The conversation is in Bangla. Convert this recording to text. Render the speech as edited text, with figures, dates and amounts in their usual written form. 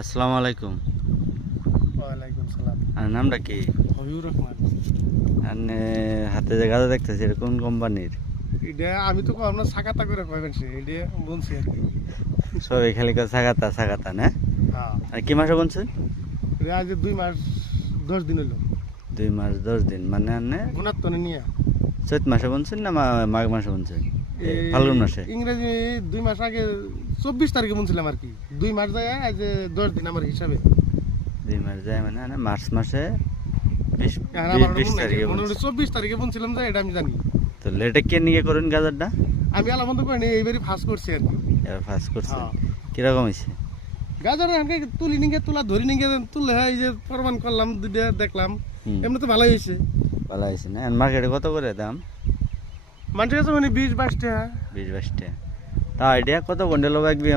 আসসালামু আলাইকুম। ওয়ালাইকুম সালাম। আর নামটা কি? হবিউর রহমান। আপনি হাতে যে গাঁজা দেখতেছি এটা কোন কোম্পানির? এটা আমি তো আপনার সাকাতা করে কইবেন সে এটা বলছি আর কি। সবাই খালি করে সাগাতা সাগাতা না? হ্যাঁ, আর কি মাসে বলছেন? এটা আজ 2 মাস 10 দিন হলো। 2 মাস 10 দিন মানে আপনি গুণার তনে নিয়ে চৈত মাসে বলছেন না মাঘ মাসে বলছেন? এই ফাল্গুন মাসে? ইংরেজি 2 মাস আগে 24 তারিখে বলছিলাম আর কি। 2 মাস যায় আজ 10 দিন আমার হিসাবে। 2 মাস যায় মানে আপনি মার্চ মাসে 20 আর আমার 20 তারিখে মনে হলো বলছেন। 24 তারিখে বলছিলাম যে এটা আমি জানি। তো লেটে কে নিয়ে করুন গাঁজাটা? আমি আলা বন্ধ করে এইবারই ফাঁস করছি আর কি। এবার ফার্স্ট করছেন। হ্যাঁ। কিরকম হয়েছে? গাজর আনকে তুলি নিগে তোলা ধরি নিগে তুলে এই যে প্রমাণ করলাম দুইটা দেখলাম হুম, এমনি তো ভালোই হয়েছে। ভালো হয়েছে না? মার্কেটে কত করে দাম? মানুষের কাছে মানে 20-22 টাকা। 20-22 টাকা। তা আইডিয়া কত বন্ডেল হবে এক বিঘা?